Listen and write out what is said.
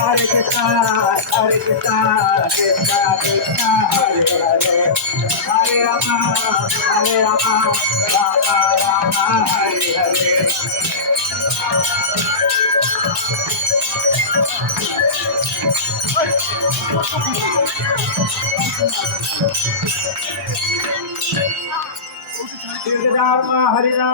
Hare Krishna, Hare Krishna, Krishna Krishna, Hare Hare, Hare Rama, Hare Rama, Rama Rama, Hare Hare. Hare Rama, Hare Rama.